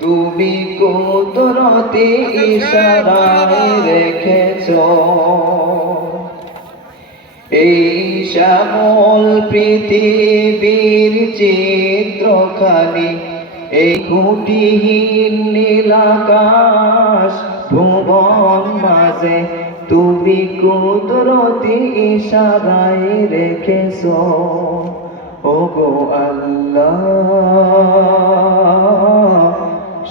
তুমি কুদরতি ইশারায় রেখেছ। এই শ্যামল পৃথিবীর চিত্রখানি, এই খুঁটিহীন নীলাকাশ ভুবন মাঝে তুমি কুদরতি ইশারায় রেখেছ। ও গো আল্লাহ।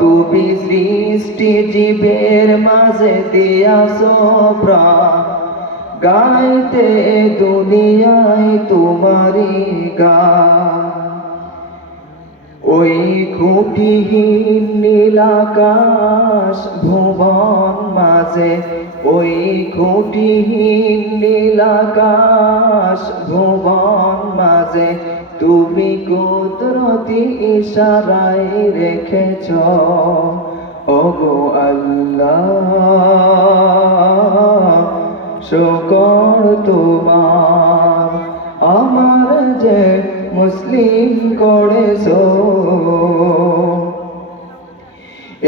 তুমি সৃষ্টি জীবের মাঝে দিয়াছ প্রাণ। গাইতে দুনিয়ায় তোমারি গান। ওই খুঁটিহীন নীলাকাশ ভুবন মাঝে, ওই খুঁটিহীন নীলাকাশ ভুবন মাঝে তুমি কুদরতি ইশারায় রেখেছ। ও গো আল্লাহ, শকর তোমার। আমার যে মুসলিম করেছ,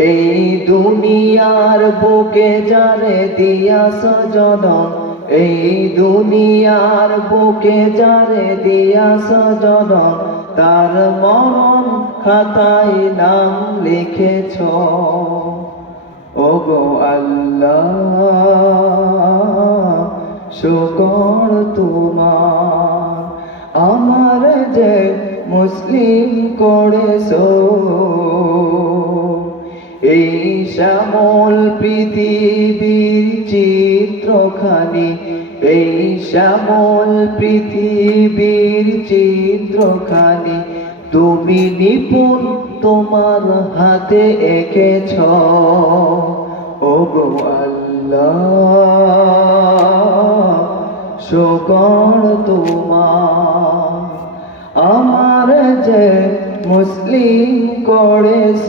এই দুনিয়ার বুকে যারে দিয়াছ জনম এই দুনিয়ার বুকে যারে দিয়াছ জনম তার মরণ খাতায় নাম লিখেছ। ও গো আল্লাহ, শুকর তোমার। আমার যে মুসলিম করেছ, এই শ্যামল পৃথিবীর চিত্রখানি এই শ্যামল পৃথিবীর চিত্রখানি। তুমি নিপুণ, তোমার হাতে এঁকেছ। ও গো আল্লাহ, শোকর তোমার। আমার যে মুসলিম করেছ